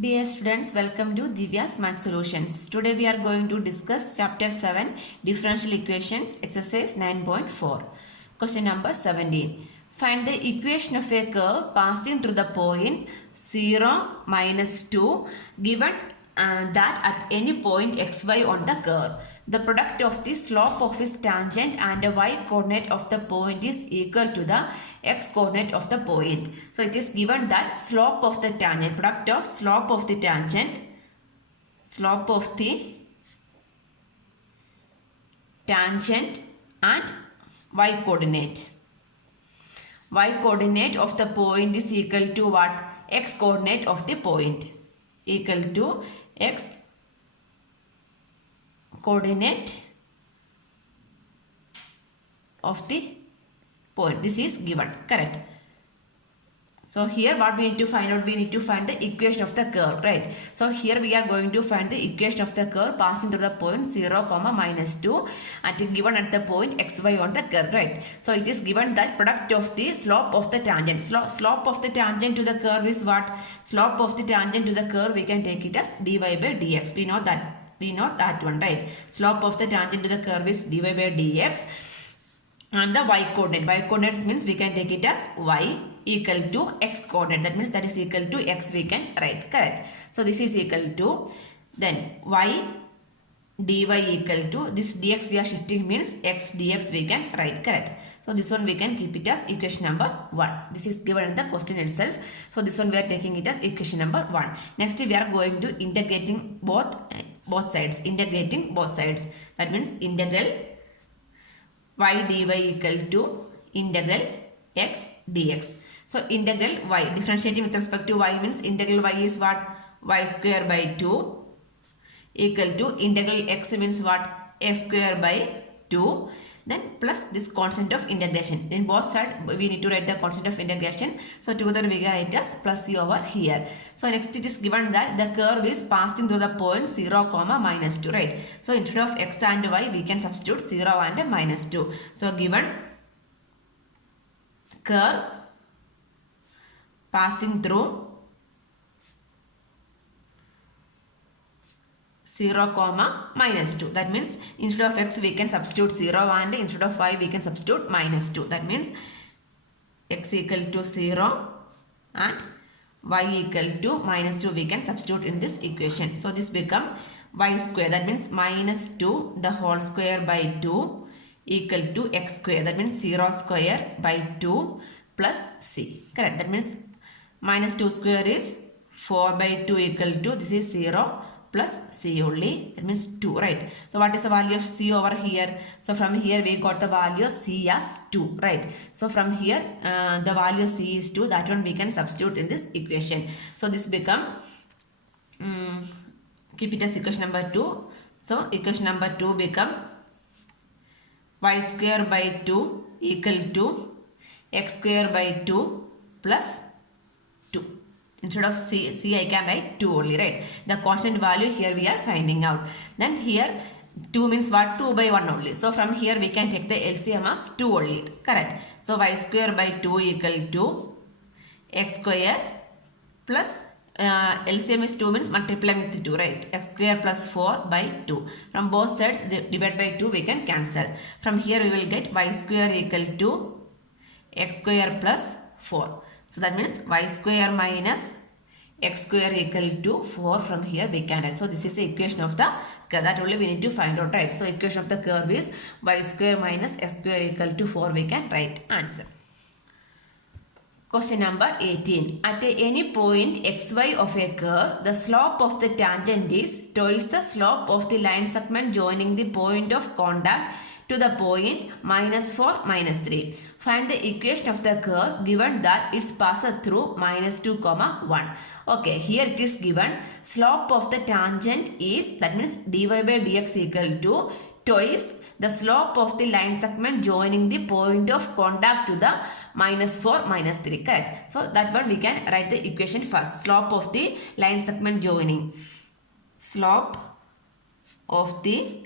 Dear students, welcome to Divya's Math Solutions. Today we are going to discuss Chapter 7, Differential Equations, Exercise 9.4. Question number 17. Find the equation of a curve passing through the point 0, minus 2, given that at any point xy on the curve, the product of the slope of its tangent and the y coordinate of the point is equal to the x coordinate of the point. So it is given that slope of the tangent, product of slope of the tangent and y coordinate. Y coordinate of the point is equal to what? X coordinate of the point. Equal to x coordinate of the point. This is given. Correct. So here what we need to find out? We need to find the equation of the curve, right? So here we are going to find the equation of the curve passing through the point 0, minus 2 and given at the point xy on the curve, right? So it is given that product of the slope of the tangent. Slope of the tangent to the curve is what? Slope of the tangent to the curve we can take it as dy by dx. We know that one, right? Slope of the tangent to the curve is dy by dx. And the y coordinate. Y coordinates means we can take it as y equal to x coordinate. That means that is equal to x we can write. Correct. So this is equal to then y dy equal to this dx we are shifting means x dx we can write. Correct. So this one we can keep it as equation number 1. This is given in the question itself. So this one we are taking it as equation number 1. Next we are going to integrating both sides. Integrating both sides. That means integral y dy equal to integral x dx. So integral y, differentiating with respect to y means integral y is what? Y square by 2 equal to integral x means what? X square by 2. Then plus this constant of integration. In both sides we need to write the constant of integration. So together we can write as plus c over here. So next it is given that the curve is passing through the point 0, minus 2, right? So instead of x and y we can substitute 0 and minus 2. So given curve passing through 0, minus 2. That means instead of x we can substitute 0 and instead of y we can substitute minus 2. That means x equal to 0 and y equal to minus 2 we can substitute in this equation. So this become y square. That means minus 2 the whole square by 2 equal to x square. That means 0 square by 2 plus c. Correct. That means minus 2 square is 4 by 2 equal to this is 0 plus c only. That means 2, right? So what is the value of c over here? So from here we got the value of c as 2, right? So from here the value of c is 2. That one we can substitute in this equation. So this become keep it as equation number 2. So equation number 2 become y square by 2 equal to x square by 2 plus 2. Instead of c I can write 2 only, right? The constant value here we are finding out. Then here 2 means what? 2 by 1 only. So from here we can take the LCM as 2 only. Correct. So y square by 2 equal to x square plus LCM is 2 means multiplying with 2, right? X square plus 4 by 2. From both sides divide by 2 we can cancel. From here we will get y square equal to x square plus 4. So that means y square minus x square equal to 4 from here we can write. So this is the equation of the curve. That only we need to find out, right? So equation of the curve is y square minus x square equal to 4 we can write answer. Question number 18. At any point xy of a curve, the slope of the tangent is twice the slope of the line segment joining the point of contact to the point minus 4, minus 3. Find the equation of the curve given that it passes through minus 2, 1. Okay, here it is given slope of the tangent is, that means dy by dx equal to twice the slope of the line segment joining the point of contact to the minus 4, minus 3. Correct. So that one we can write the equation first. Slope of the line segment joining. Slope of the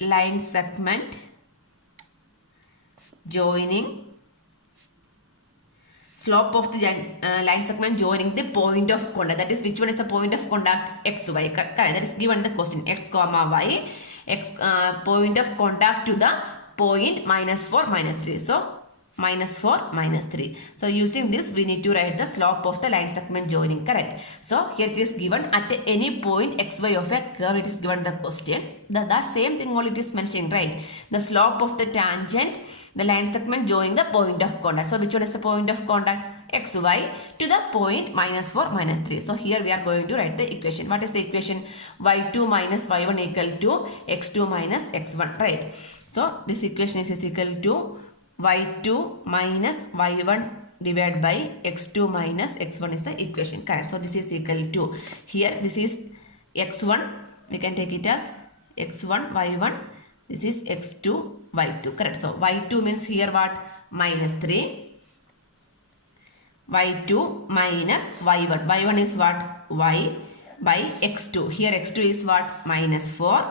line segment joining slope of the line segment joining the point of contact. That is, which one is the point of contact? XY. Correct. That is given the question. X comma Y. Point of contact to the point -4, -3. So -4, -3. So using this, we need to write the slope of the line segment joining. Correct. So here it is given at any point XY of a curve. It is given the question. The same thing all it is mentioned, right? The slope of the tangent, the line segment joining the point of contact. So which one is the point of contact? XY to the point -4, -3. So here we are going to write the equation. What is the equation? Y2 minus Y1 equal to X2 minus X1, right? So this equation is equal to Y2 minus Y1 divided by X2 minus X1 is the equation. Correct. So this is equal to, here this is X1. We can take it as X1 Y1. This is X2 Y2. Correct. So Y2 means here what? -3. Y2 minus Y1. Y1 is what? Y by X2. Here X2 is what? -4.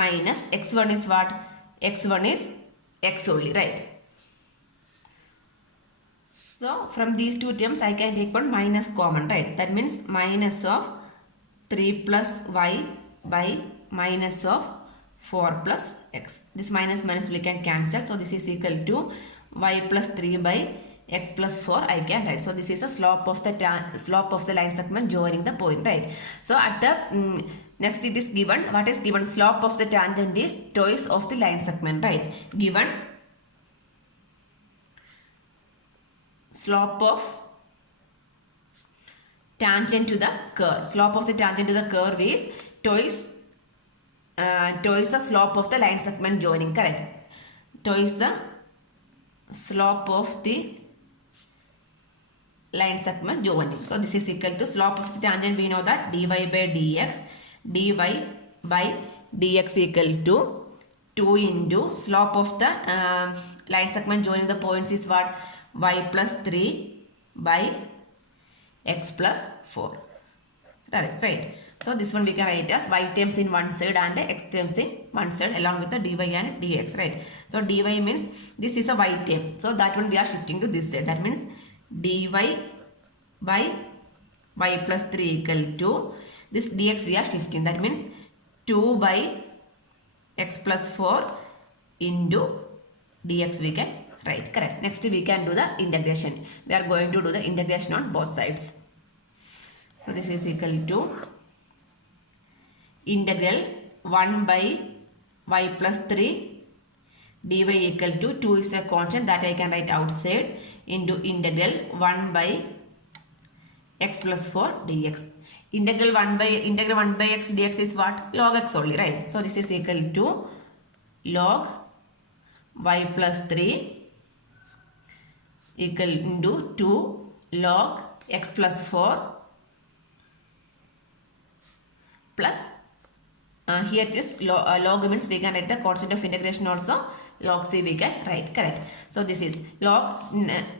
Minus X1 is what? X1 is X only, right? So from these two terms I can take one minus common, right? That means minus of 3 plus Y by minus of 4 plus X. This minus we can cancel. So this is equal to Y plus 3 by X plus 4 I can write. So this is a slope of the line segment joining the point, right? So at the next it is given. What is given? Slope of the tangent is twice of the line segment, right? Given slope of tangent to the curve. Slope of the tangent to the curve is twice the slope of the line segment joining. Correct. Twice the slope of the line segment joining. So this is equal to slope of the tangent. We know that dy by dx. Dy by dx equal to 2 into slope of the line segment joining the points is what? Y plus 3 by X plus 4. Right. So this one we can write as Y terms in one side and X terms in one side along with the dy and dx, right? So dy means this is a Y term. So that one we are shifting to this side. That means dy by Y plus 3 equal to this dx we are shifting. That means 2 by X plus 4 into dx we can write. Correct. Next we can do the integration. We are going to do the integration on both sides. So this is equal to integral 1 by Y plus 3 dy equal to 2 is a constant that I can write outside into integral 1 by X plus 4 dx. Integral 1 by X dx is what? Log X only, right? So this is equal to log Y plus 3 equal into 2 log X plus 4 plus here it is log means we can write the constant of integration also. Log c we can write. Correct. So this is log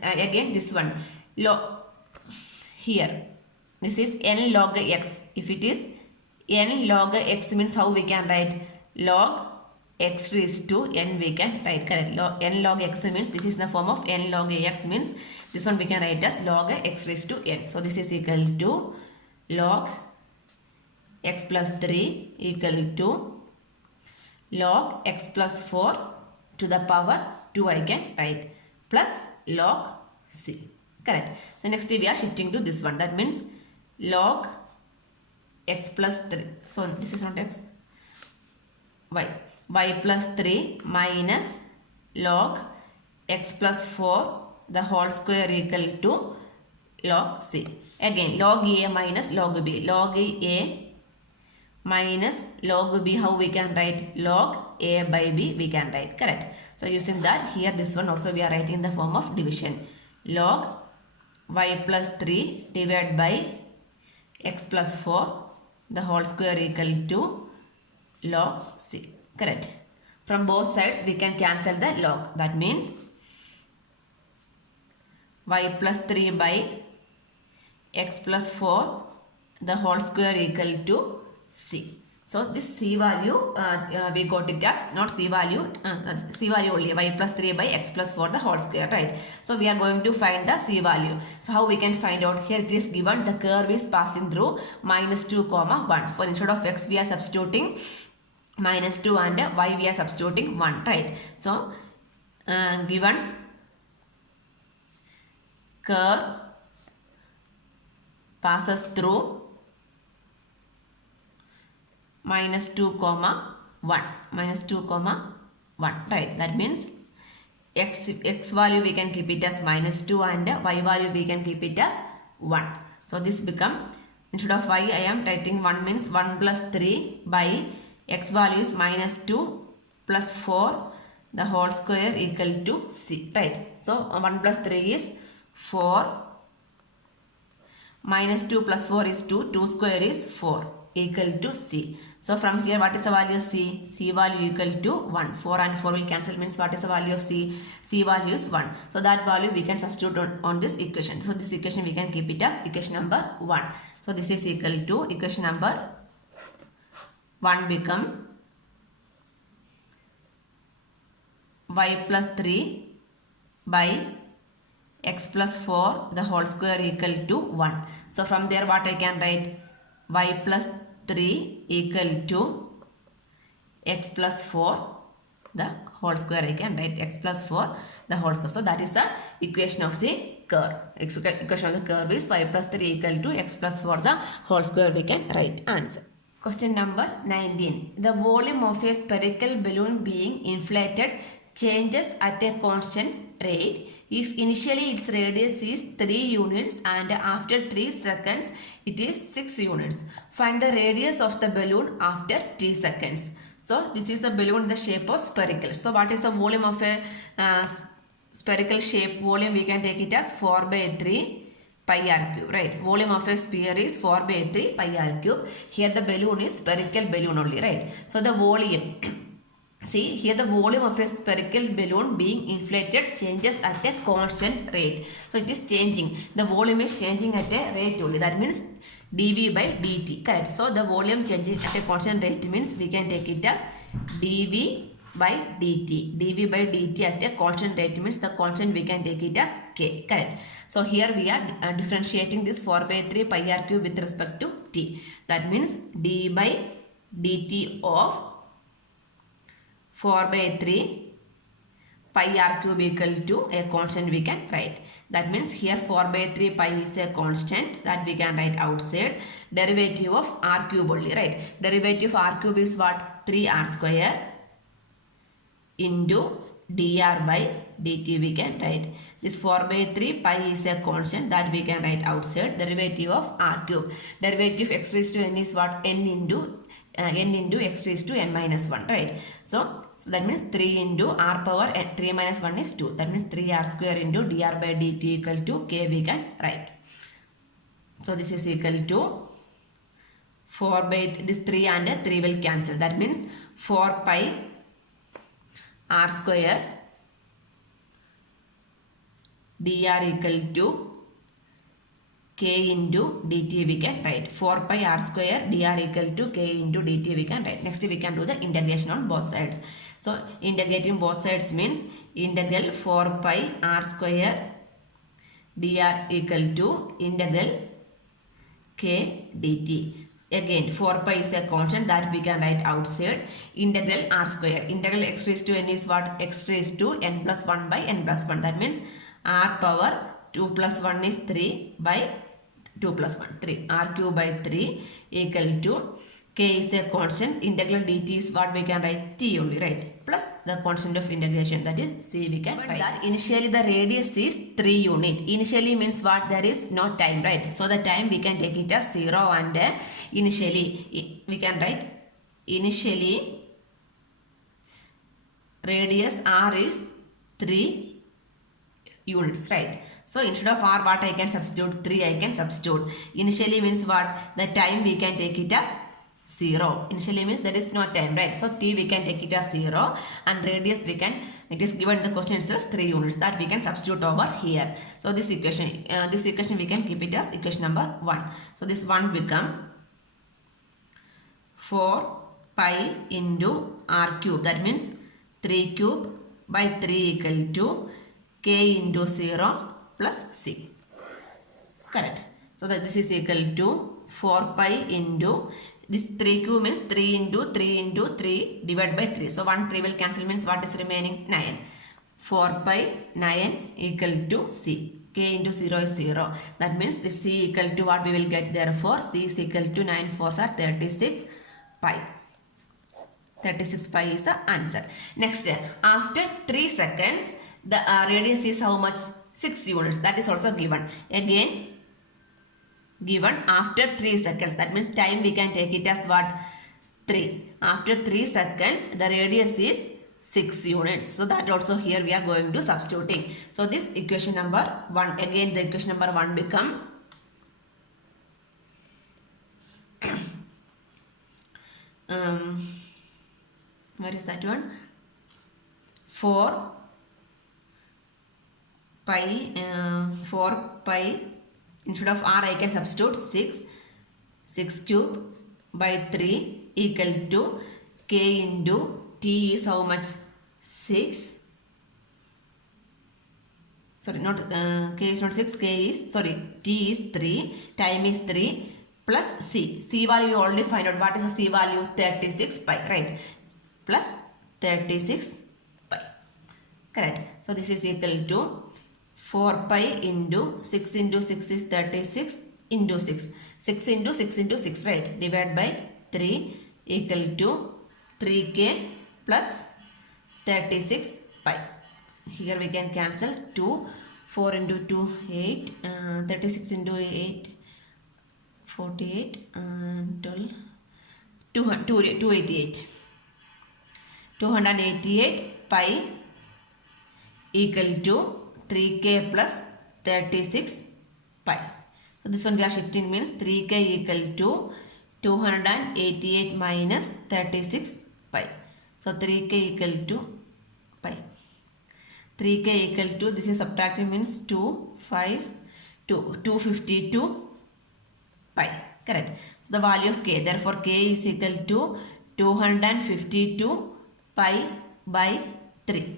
again this one log here. This is n log x. If it is n log x means how we can write? Log x raised to n we can write. Correct. N log x means this is the form of n log x means this one we can write as log x raised to n. So this is equal to log x plus 3 equal to log x plus 4 to the power 2 I can write plus log c. Correct. So next we are shifting to this one. That means log x plus 3. So this is not x. Y plus 3 minus log x plus 4 the whole square equal to log c. Again log a minus log b. Log a minus log b, how we can write? Log a by b we can write. Correct. So using that here this one also we are writing in the form of division. Log y plus 3 divided by x plus 4 the whole square equal to log c. Correct. From both sides we can cancel the log. That means y plus 3 by x plus 4 the whole square equal to c. So this c value we got it as not c value only y plus 3 by x plus 4 the whole square, right? So we are going to find the c value. So how we can find out? Here it is given the curve is passing through minus 2 comma 1. For instead of x we are substituting minus 2 and y we are substituting 1, right? So given curve passes through minus 2 comma 1, right? That means x value we can keep it as minus 2 and y value we can keep it as 1. So this become, instead of y I am writing 1 means 1 plus 3 by x value is minus 2 plus 4 the whole square equal to c, right? So 1 plus 3 is 4, minus 2 plus 4 is 2, 2 square is 4 equal to c. So from here what is the value of c? C value equal to 1. 4 and 4 will cancel, means what is the value of c? C value is 1. So that value we can substitute on this equation. So this equation we can keep it as equation number 1. So this is equal to equation number 1 become y plus 3 by x plus 4 the whole square equal to 1. So from there what I can write? Y plus 3 equal to x plus 4 the whole square. I can write x plus 4 the whole square. So that is the equation of the curve. Equation of the curve is y plus 3 equal to x plus 4 the whole square. We can write answer. Question number 19. The volume of a spherical balloon being inflated changes at a constant rate if initially its radius is 3 units and after 3 seconds it is 6 units. Find the radius of the balloon after 3 seconds. So this is the balloon in the shape of spherical. So what is the volume of a spherical shape? Volume we can take it as 4 by 3 pi r cube, right? Volume of a sphere is 4 by 3 pi r cube. Here the balloon is spherical balloon only, right? So the volume see here the volume of a spherical balloon being inflated changes at a constant rate. So it is changing. The volume is changing at a rate only. That means dv by dt. Correct. So the volume changing at a constant rate means we can take it as dv by dt. dv by dt at a constant rate means the constant we can take it as k. Correct. So here we are differentiating this 4 by 3 pi r cube with respect to t. That means d by dt of 4 by 3 pi r cube equal to a constant we can write. That means here 4 by 3 pi is a constant that we can write outside. Derivative of r cube only, right? Derivative of r cube is what? 3r square into dr by dt we can write. This 4 by 3 pi is a constant that we can write outside. Derivative of r cube. Derivative x raised to n is what? N into x raised to n minus 1, right? So that means 3 into r power 3 minus 1 is 2. That means 3r square into dr by dt equal to k we can write. So this is equal to 4 by this 3 and 3 will cancel. That means 4 pi r square dr equal to k into dt we can write. 4 pi r square dr equal to k into dt we can write. Next we can do the integration on both sides. So integrating both sides means integral 4 pi r square dr equal to integral k dt. Again 4 pi is a constant that we can write outside. Integral r square. Integral x raised to n is what? X raised to n plus 1 by n plus 1. That means r power 2 plus 1 is 3 by 2 plus 1. 3. R cube by 3 equal to k is a constant. Integral dt is what we can write? T only, right? Plus the constant of integration, that is c we can write. That initially the radius is 3 unit. Initially means what? There is no time, right? So the time we can take it as 0 and initially we can write initially radius r is 3 units, right? So instead of r what I can substitute? 3 I can substitute. Initially means what? The time we can take it as 0. Initially means there is no time, right? So t we can take it as 0 and radius we can, it is given in the question itself 3 units that we can substitute over here. So this equation we can keep it as equation number 1. So this 1 become 4 pi into r cube. That means 3 cube by 3 equal to k into 0 plus c. Correct. So that this is equal to 4 pi into this 3 cube means 3 into 3 into 3 divided by 3. So 1 3 will cancel means what is remaining? 9. 4 pi 9 equal to c. K into 0 is 0. That means this c equal to what we will get, therefore c is equal to 9 4s are 36 pi. 36 pi is the answer. Next, after 3 seconds, the radius is how much? 6 units. That is also given. Again, given after 3 seconds. That means time we can take it as what? 3. After 3 seconds, the radius is 6 units. So that also here we are going to substituting. So this equation number 1, again the equation number 1 become where is that one? 4 pi instead of r I can substitute 6 cube by 3 equal to k into t is how much? 6. Sorry, not k is not 6, k is, sorry, t is 3, time is 3 plus c. C value you already find out. What is the c value? 36 pi, right? Plus 36 pi. Correct. So this is equal to 4 pi into 6 into 6 is 36 into 6. 6 into 6 into 6, right? Divided by 3 equal to 3k plus 36 pi. Here we can cancel 2. 4 into 2, 8. 36 into 8, 48. 12. 288. 288 pi equal to 3k plus 36 pi. So this one we are shifting means 3k equal to 288 minus 36 pi. So 3k equal to pi. 3k equal to, this is subtracting means 252 pi. Correct. So the value of k, therefore k is equal to 252 pi by 3.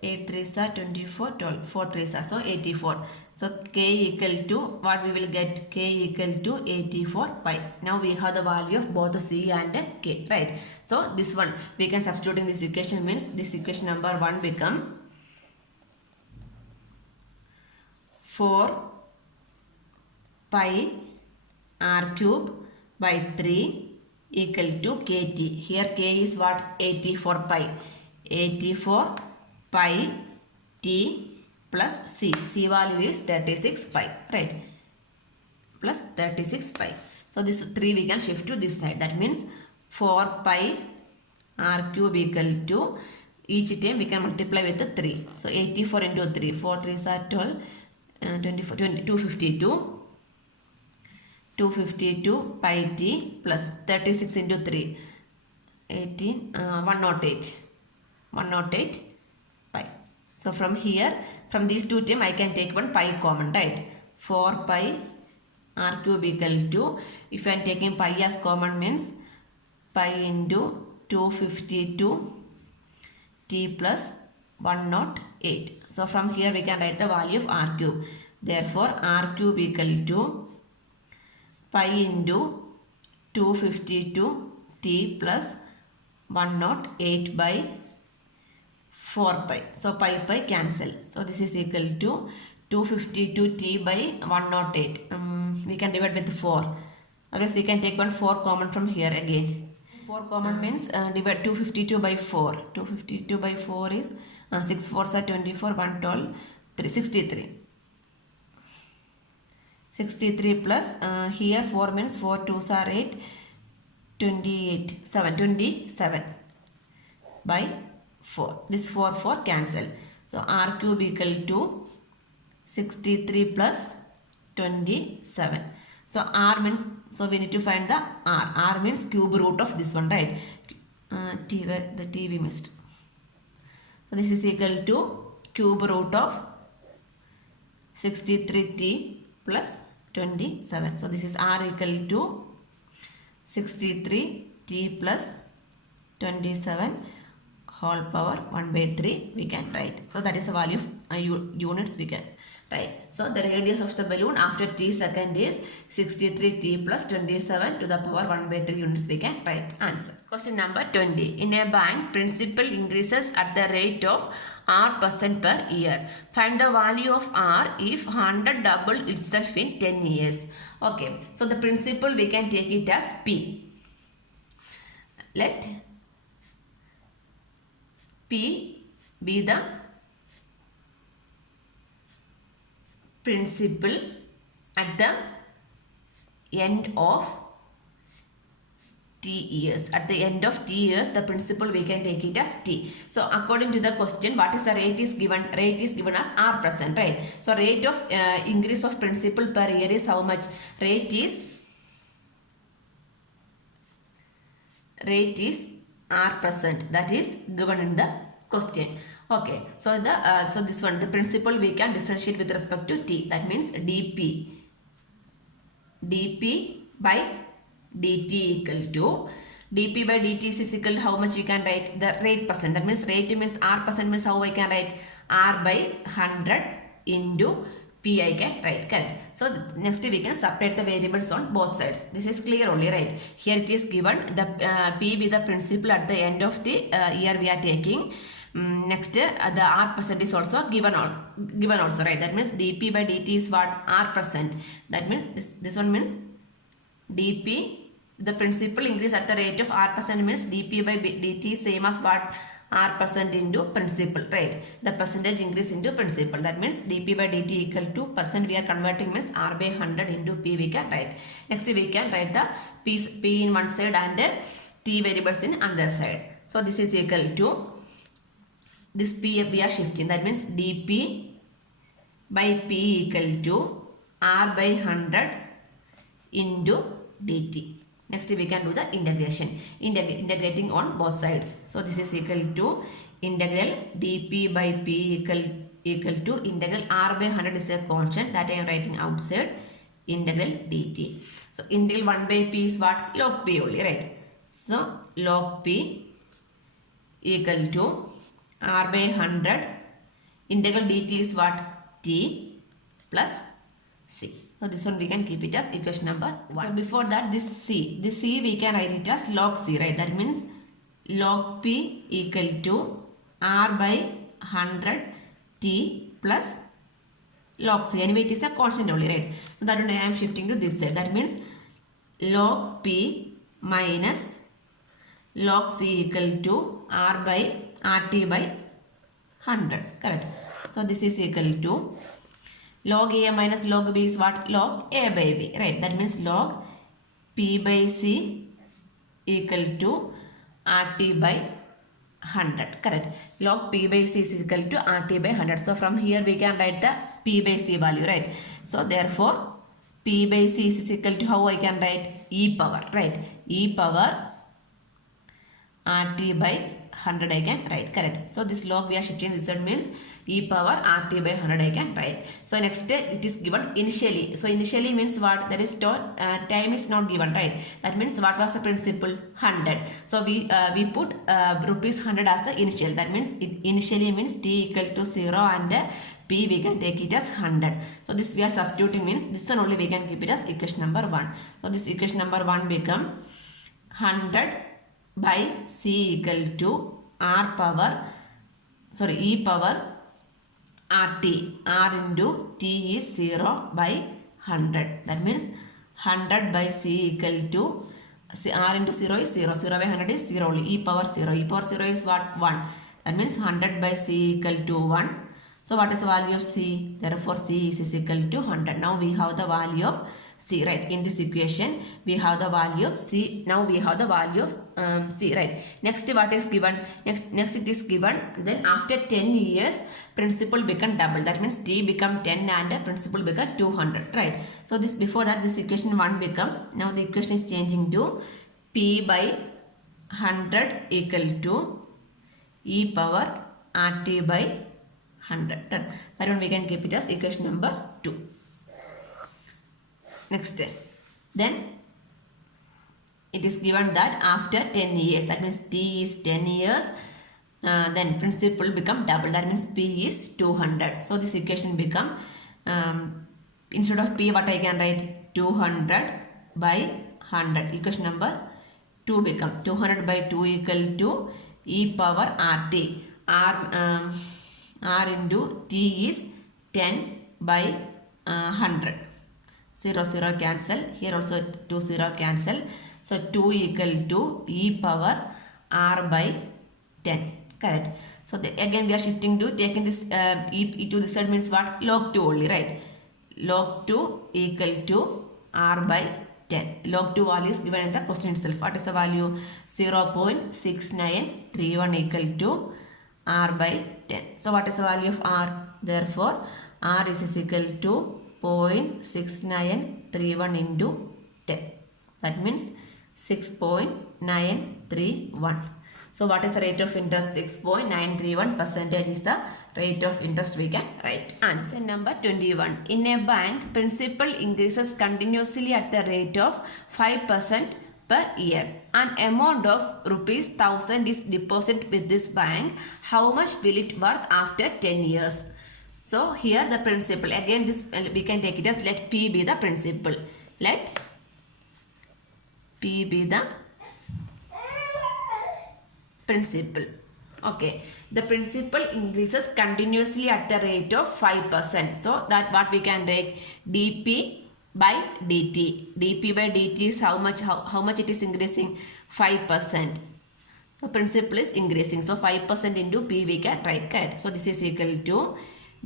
8 3s are 24, 12, 4 3s are, so 84. So k equal to, what we will get? K equal to 84 pi. Now we have the value of both the c and k, right? So this one we can substitute in this equation means this equation number 1 become 4 pi r cube by 3 equal to kt. Here k is what? 84 pi. 84 pi t plus c. C value is 36 pi, right? Plus 36 pi. So this 3 we can shift to this side. That means 4 pi r cube equal to, each time we can multiply with the 3. So 84 into 3. 4 3s are 12. 24, 252. 252 pi t plus 36 into 3. 108. 108 pi. So from here, from these two terms I can take one pi common, right? 4 pi r cube equal to, if I am taking pi as common means pi into 252 t plus 108. So from here we can write the value of r cube. Therefore r cube equal to pi into 252 t plus 108 by 4 pi. So pi cancel. So this is equal to 252 t by 108. We can divide with 4. Otherwise we can take one 4 common from here again. 4 common means divide 252 by 4. 252 by 4 is 6 4s are 24, 112, 3, 63. 63 plus here 4 means 4 2s are 8, 28, 27 by 4. This 4 cancel. So r cube equal to 63 plus 27. So r means, so we need to find the r. R means cube root of this one, right? The t we missed. So this is equal to cube root of 63t plus 27. So this is r equal to 63 t plus 27 whole power 1 by 3 we can write. So that is the value of units we can write. So the radius of the balloon after t second is 63 t plus 27 to the power 1 by 3 units we can write. Answer. Question number 20. In a bank, principal increases at the rate of R% per year. Find the value of R if 100 doubled itself in 10 years. Okay. So the principal we can take it as P. Let P be the principal at the end of t years. At the end of t years, the principal we can take it as t. So according to the question, what is the rate is given? Rate is given as R%, right? So rate of increase of principal per year is how much? Rate is R%, that is given in the question. Okay, so this one, the principal we can differentiate with respect to t. That means dp by dt equal to dp by dt is equal to how much we can write? The rate percent. That means rate means R% means how I can write? R by 100 into P I can write, correct. So next we can separate the variables on both sides. This is clear only, right? Here it is given the P be the principal at the end of the year we are taking. Next the R% is also given also, right? That means dp by dt is what? R%. That means this one means dp, the principal increase at the rate of R% means dp by dt is same as what? R% into principal, right? The percentage increase into principal. That means dp by dt equal to percent we are converting means R by 100 into P we can write. Next we can write the P in one side and T variables in another side. So this is equal to this P we are shifting. That means dp by P equal to R by 100 into dt. Next we can do the integration. Integrating on both sides. So this is equal to integral dp by P equal to integral R by 100 is a constant that I am writing outside, integral dt. So integral 1 by P is what? Log P only, right? So log P equal to R by 100, integral dt is what? T plus C. So this one we can keep it as equation number 1. So before that this C we can write it as log C, right? That means log P equal to R by 100 T plus log C. Anyway it is a constant only, right? So that one I am shifting to this side. That means log P minus log C equal to R by RT by 100, correct? So this is equal to log A minus log B is what? Log A by B, right? That means log P by C equal to RT by 100, correct? Log P by C is equal to RT by 100. So from here we can write the P by C value, right? So therefore P by C is equal to how I can write? E power, right? E power RT by 100 I can write, correct? So this log we are shifting, this one means e power RT by 100 I can write. So next it is given initially. So initially means what? There is time is not given, right? That means what was the principal? 100. So we put rupees 100 as the initial. That means it initially means t equal to 0 and P we can take it as 100. So this we are substituting means this one only we can keep it as equation number 1. So this equation number 1 become 100 by C equal to R power, sorry, E power RT. R into T is 0 by 100. That means 100 by C equal to R into 0 is 0. 0 by 100 is 0 only. E power 0. E power 0 is what? 1. That means 100 by C equal to 1. So what is the value of C? Therefore C is equal to 100. Now we have the value of C, right? In this equation we have the value of C. Now we have the value of C, right? Next what is given? Next it is given. Then after 10 years principal become double. That means T become 10 and principal become 200, right? So this before that this equation 1 become. Now the equation is changing to P by 100 equal to E power RT by 100. That one we can keep it as equation number 2. Next, then it is given that after 10 years, that means t is 10 years, then principal become double, that means p is 200. So this equation become, instead of p, what I can write, 200 by 100. Equation number 2 become 200 by 2 equal to e power rt. R into t is 10 by 100. 0 0 cancel, here also 2 0 cancel, so 2 equal to e power r by 10, correct. So again we are shifting to taking this e to this side means what, log 2 only, right. Log 2 equal to r by 10. Log 2 value is given in the question itself. What is the value? 0.6931 equal to r by 10. So what is the value of r? Therefore r is equal to 0.6931 into 10. That means 6.931. So what is the rate of interest? 6.931% is the rate of interest we can write. Answer number 21. In a bank, principal increases continuously at the rate of 5% per year. An amount of rupees 1000 is deposited with this bank. How much will it worth after 10 years? So here the principal, again this we can take it as, let P be the principal. Let P be the principal. Okay, the principal increases continuously at the rate of 5%. So that what we can write, dp by dt. dp by dt is how much it is increasing? 5%. The principal is increasing, so 5% into p we can write, correct. So this is equal to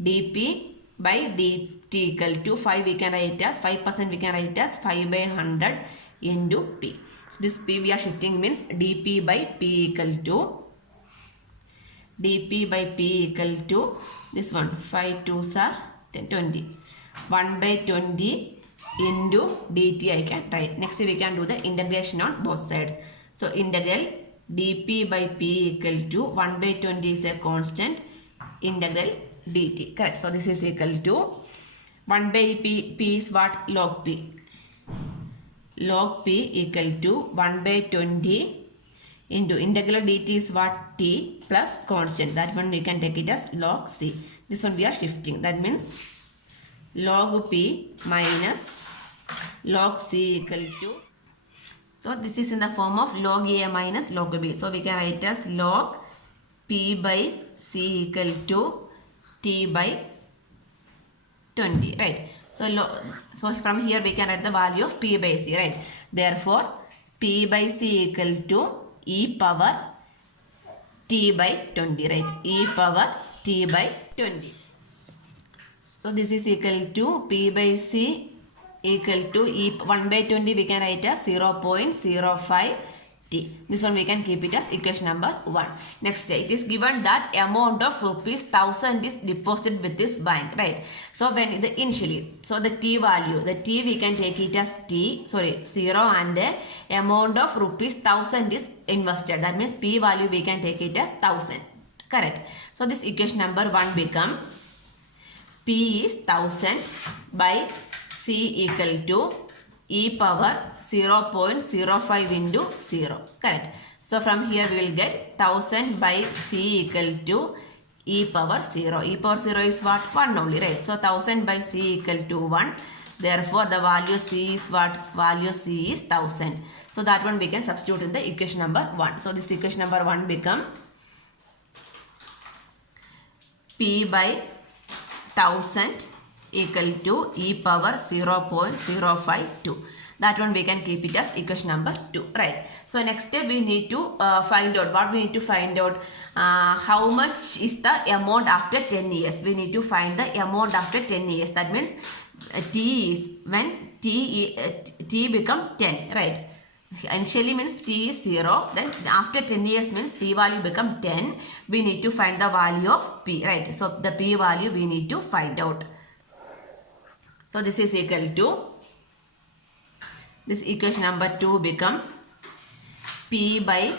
dp by dt equal to 5 we can write as 5%, we can write as 5 by 100 into p. So this p we are shifting means dp by p equal to dp by p equal to this one, 5 2s are 10, 20. 1 by 20 into dt I can write. Next we can do the integration on both sides. So integral dp by p equal to 1 by 20 is a constant, integral dt, correct. So this is equal to 1 by p is what? Log p. Log p equal to 1 by 20 into integral dt is what? T plus constant. That one we can take it as log c. This one we are shifting. That means log p minus log c equal to. So this is in the form of log a minus log b. So we can write as log p by c equal to t by 20, right. So from here we can write the value of p by c, right. Therefore p by c equal to e power t by 20, right. E power t by 20. So this is equal to p by c equal to e 1 by 20 we can write as 0.05 t. This one we can keep it as equation number 1. Next, it is given that amount of rupees 1000 is deposited with this bank, right. So when the initially, so the t value, the t we can take it as 0 and amount of rupees 1000 is invested. That means p value we can take it as 1000, correct. So this equation number 1 become p is 1000 by c equal to e power 0.05 into 0, correct. So from here we will get 1000 by c equal to e power 0. E power 0 is what? 1 only, right. So 1000 by c equal to 1. Therefore the value c is what? Value c is 1000. So that one we can substitute in the equation number 1. So this equation number 1 become p by 1000 equal to e power 0.052. That one we can keep it as equation number 2, right. So next step we need to find out, what we need to find out, how much is the amount after 10 years. We need to find the amount after 10 years. That means t is when t become 10, right. Initially means t is 0, then after 10 years means t value become 10. We need to find the value of p, right. So the p value we need to find out. So this is equal to, this equation number 2 become p by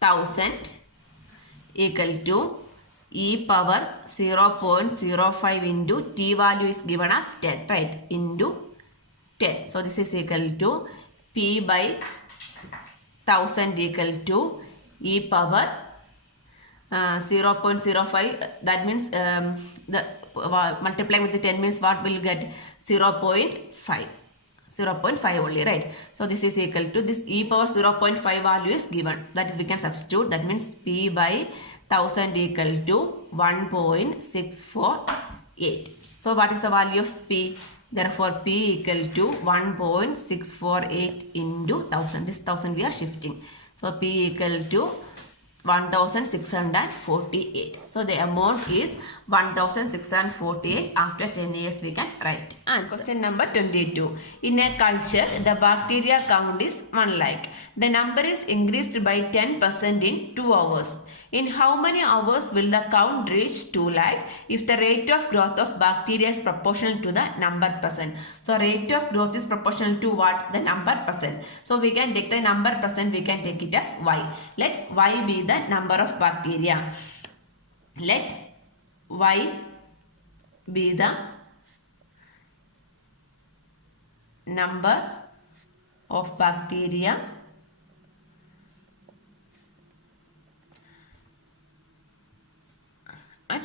1000 equal to e power 0.05 into t value is given as 10, right, into 10. So this is equal to p by 1000 equal to e power 0.05. That means the multiplying with the 10 means what will get 0.5. 0.5 only, right? So this is equal to this e power 0.5 value is given. That is we can substitute. That means p by 1000 equal to 1.648. So what is the value of p? Therefore p equal to 1.648 into 1000. This 1000 we are shifting. So p equal to 1648. So the amount is 1648. After 10 years we can write answer. Question number 22. In a culture, the bacteria count is 1 lakh. The number is increased by 10% in 2 hours. In how many hours will the count reach 2 lakh if the rate of growth of bacteria is proportional to the number percent? So rate of growth is proportional to what? The number percent. So we can take the number percent, we can take it as y. Let y be the number of bacteria. Let y be the number of bacteria at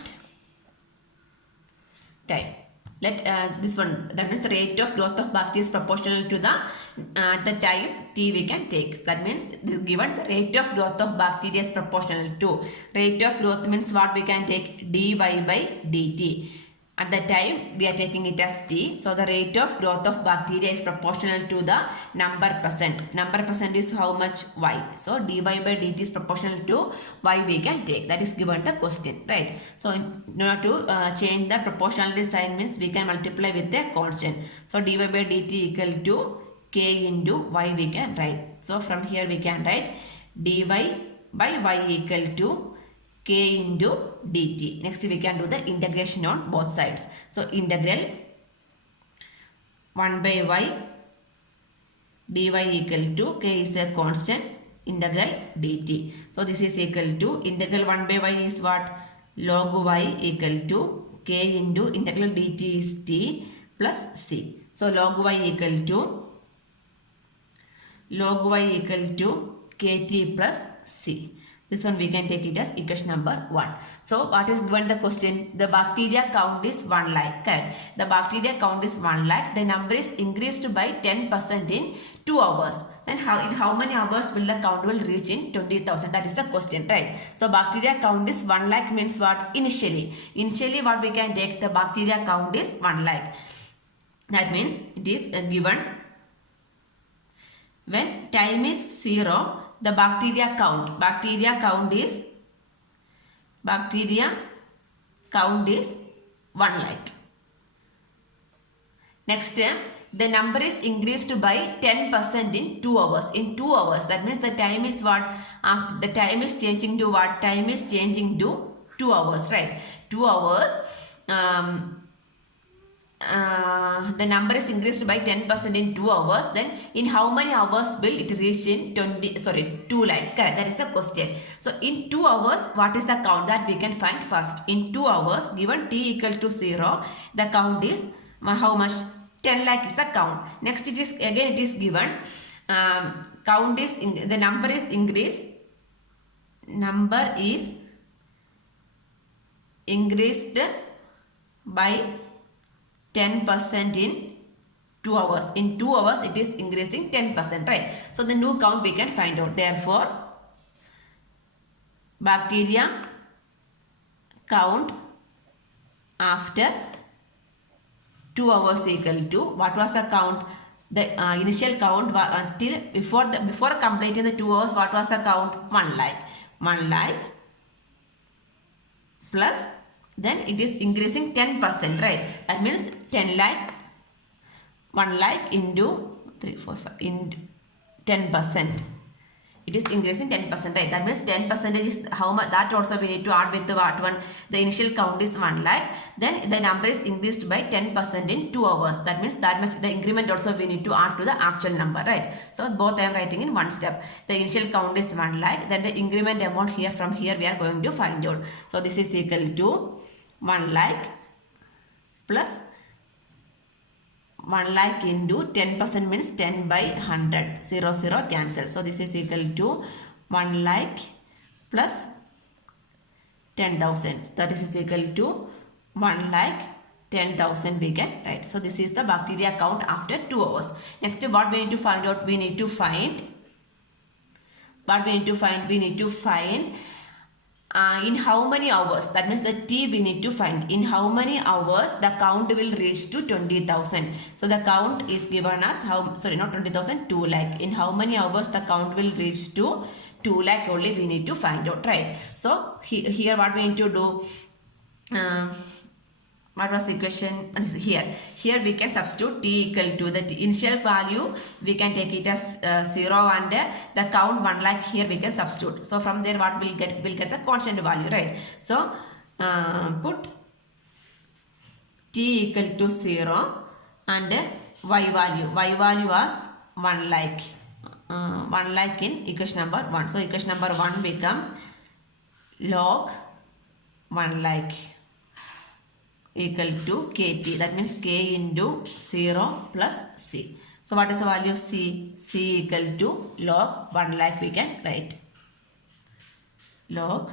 time. Let this one, that means the rate of growth of bacteria is proportional to the time t we can take. That means given the rate of growth of bacteria is proportional to, rate of growth means what we can take? dy by dt. At the time we are taking it as t. So the rate of growth of bacteria is proportional to the number percent. Number percent is how much? Y. So dy by dt is proportional to y we can take. That is given the question, right? So in order to change the proportionality sign means we can multiply with the constant. So dy by dt equal to k into y we can write. So from here we can write dy by y equal to k into dt. Next we can do the integration on both sides. So integral 1 by y dy equal to k is a constant, integral dt. So this is equal to integral 1 by y is what? Log y equal to k into integral dt is t plus c. So log y equal to kt plus c. This one we can take it as equation number 1. So what is given the question? The bacteria count is 1 lakh. Correct. The bacteria count is 1 lakh. The number is increased by 10% in 2 hours. Then in how many hours will the count will reach in 20,000? That is the question, right? So bacteria count is 1 lakh means what? Initially what we can take? The bacteria count is 1 lakh. That means it is given when time is 0. The bacteria count is 1 lakh. Next, the number is increased by 10% in 2 hours. In 2 hours, that means the time is what? The time is changing to what? Time is changing to 2 hours, right? 2 hours. The number is increased by 10% in 2 hours. Then in how many hours will it reach in 2 lakh? Correct. That is the question. So in 2 hours, what is the count that we can find first? In 2 hours, given t equal to 0, the count is how much? 10 lakh is the count. Next it is given count is the number is increased. Number is increased by 10% in 2 hours. In 2 hours, it is increasing 10%, right? So the new count we can find out. Therefore, bacteria count after 2 hours equal to, what was the count? The initial count till before completing the 2 hours, what was the count? 1 lakh. 1 lakh plus, then it is increasing 10%, right? That means 10 lakh, 1 lakh into 3, 4, 5, into 10%. It is increasing 10%, right? That means 10% is how much? That also we need to add with the what one? The initial count is 1 lakh. Then the number is increased by 10% in 2 hours. That means that much the increment also we need to add to the actual number, right? So both I am writing in one step. The initial count is 1 lakh. Then the increment amount here from here we are going to find out. So this is equal to 1 lakh plus 1 lakh into 10% means 10 by 100. 0, 0 cancel. So this is equal to 1 lakh plus 10,000. That is equal to 1 lakh 10,000 we can write. So this is the bacteria count after 2 hours. Next, what we need to find out? We need to find in how many hours, that means the T we need to find. In how many hours the count will reach to 20,000. So the count is given as not 20,000, 2 lakh. In how many hours the count will reach to 2 lakh only we need to find out, right? So here what we need to do, what was the equation? Here we can substitute T equal to the initial value, we can take it as 0 and the count 1 lakh here we can substitute. So from there what we'll get the constant value, right? So put T equal to 0 and Y value was 1 lakh. 1 lakh in equation number 1. So equation number 1 become log 1 lakh equal to KT. That means K into 0 plus C. So what is the value of C? C equal to log 1 lakh we can write. Log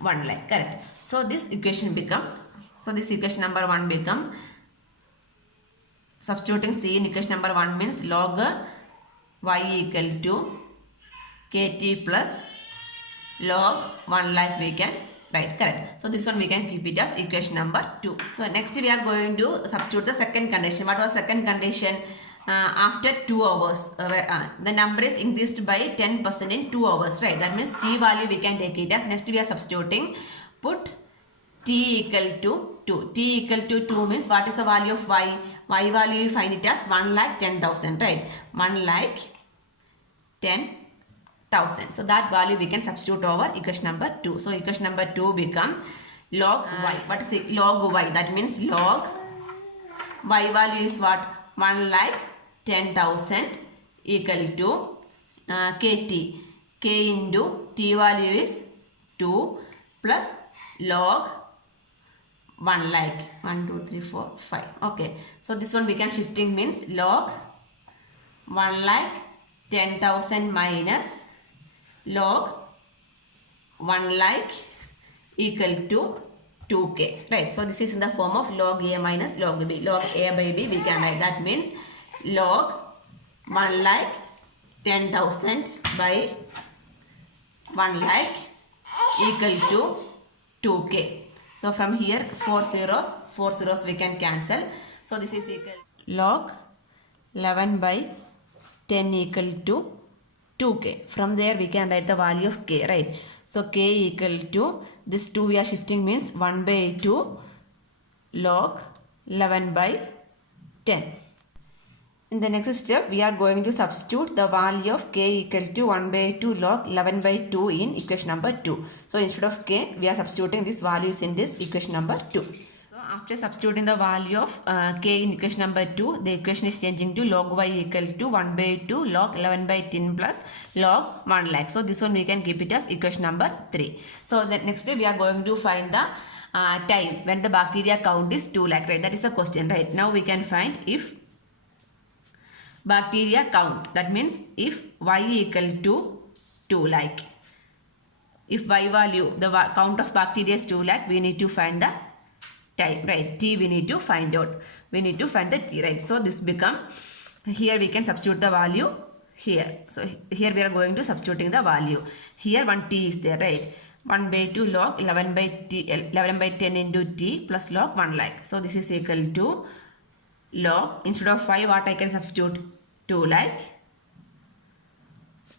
1 lakh, correct. So this equation number 1 become, substituting C in equation number 1 means log Y equal to KT plus log 1 lakh we can write, correct. So this one we can keep it as equation number 2. So next we are going to substitute the second condition. What was second condition? After 2 hours, the number is increased by 10% in 2 hours, right? That means T value we can take it as, next we are substituting, put T equal to 2. T equal to 2 means what is the value of Y? Y value you find it as 1 lakh 10,000, right? 1 lakh 10,000. So that value we can substitute over equation number 2. So equation number 2 become log Y. What is it? Log Y. That means log Y value is what? 1 lakh 10,000 equal to KT. K into T value is 2 plus log 1 lakh. 1, 2, 3, 4, 5. Okay. So this one we can shifting means log 1 lakh 10,000 minus log 1 lakh equal to 2k, right? So this is in the form of log A minus log B. Log A by B we can write. That means log 1 lakh 10,000 by 1 lakh equal to 2k. So from here 4 zeros we can cancel. So this is equal log 11 by 10 equal to 2k. From there we can write the value of k, right? So k equal to, this 2 we are shifting means 1 by 2 log 11 by 10. In the next step we are going to substitute the value of k equal to 1 by 2 log 11 by 2 in equation number 2. So instead of k we are substituting these values in this equation number 2. After substituting the value of k in equation number 2, the equation is changing to log y equal to 1 by 2 log 11 by 10 plus log 1 lakh. So this one we can keep it as equation number 3. So the next we are going to find the time when the bacteria count is 2 lakh, right? That is the question, right? Now we can find if bacteria count, that means if y equal to 2 lakh. If y value, the count of bacteria is 2 lakh, we need to find the time, right? T we need to find out. We need to find the T, right? So this become, here we can substitute the value here. So here we are going to substituting the value. Here 1 T is there, right? 1 by 2 log 11 by 10 into T plus log 1 lakh. So this is equal to log, instead of 5 what I can substitute? 2 lakh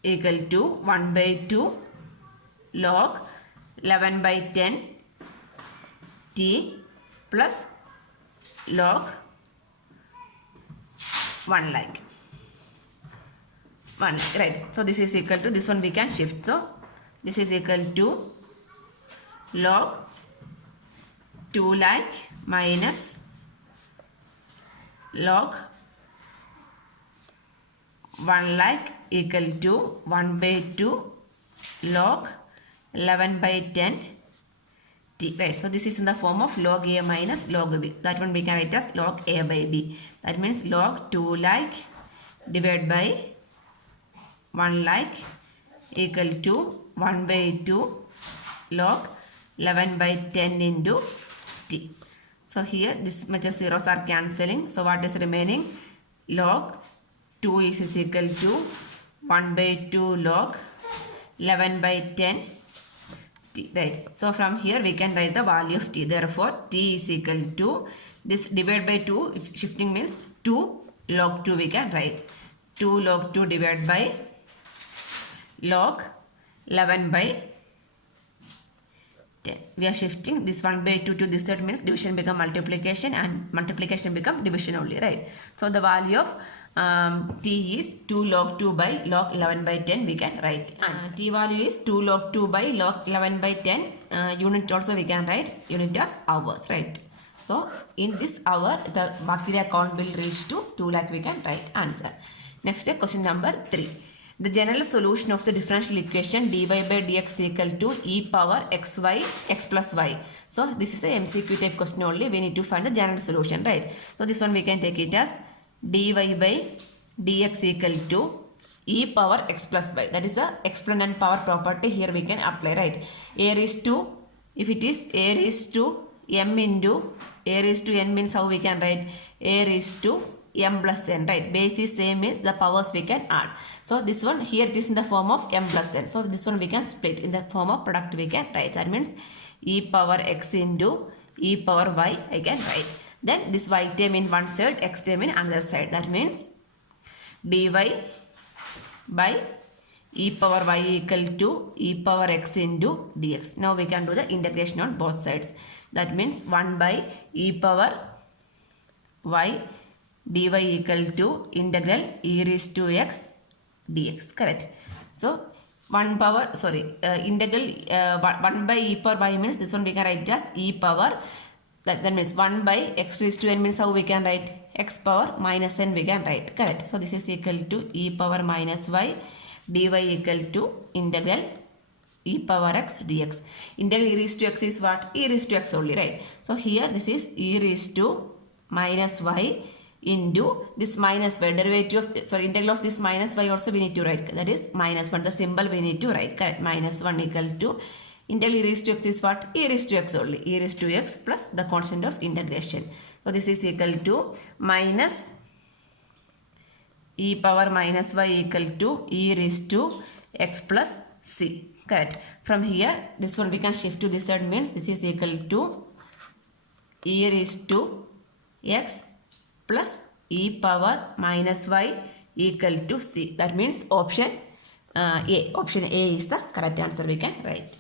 equal to 1 by 2 log 11 by 10 T plus log 1 lakh. 1 lakh, right? So this is equal to, this one we can shift. So this is equal to log 2 lakh minus log 1 lakh equal to 1 by 2 log 11 by 10 T t, right? So this is in the form of log a minus log b. That one we can write as log a by b. That means log 2 like divided by 1 like equal to 1 by 2 log 11 by 10 into t. So here this much of zeros are cancelling. So what is remaining? Log 2 is equal to 1 by 2 log 11 by 10 t, right? So from here we can write the value of t. Therefore t is equal to this divided by 2. If shifting means 2 log 2 we can write. 2 log 2 divided by log 11 by 10. We are shifting this 1 by 2 to this side means division become multiplication and multiplication become division only, right? So the value of t is 2 log 2 by log 11 by 10 we can write. T value is 2 log 2 by log 11 by 10. Unit also we can write unit as hours, right? So in this hour the bacteria count will reach to 2 lakh we can write answer. Next question number 3. The general solution of the differential equation dy by dx equal to e power xy x plus y. So this is a MCQ type question only. We need to find the general solution, right? So this one we can take it as dy by dx equal to e power x plus y. That is the exponent power property. Here we can apply, right? A raised to, if it is a raised to m into a raised to n means how we can write a raised to m plus n, right? Base is same is the powers we can add. So this one here it is in the form of m plus n. So this one we can split in the form of product we can write. That means e power x into e power y I can write. Then this y term in one side, x term in another side. That means dy by e power y equal to e power x into dx. Now we can do the integration on both sides. That means 1 by e power y dy equal to integral e raised to x dx, correct? So integral 1 by e power y means this one we can write as e power, that means 1 by x raised to n means how we can write x power minus n we can write, correct? So this is equal to e power minus y dy equal to integral e power x dx. Integral e raised to x is what? E raised to x only, right? So here this is e raised to minus y into this minus y, derivative of integral of this minus y also we need to write, that is minus 1, the symbol we need to write, correct? Minus 1 equal to integral e raised to x is what? E raised to x only, e raised to x plus the constant of integration. So this is equal to minus e power minus y equal to e raised to x plus c, correct? From here this one we can shift to this side means this is equal to e raised to x plus e power minus y equal to c. That means option A. Option A is the correct answer we can write.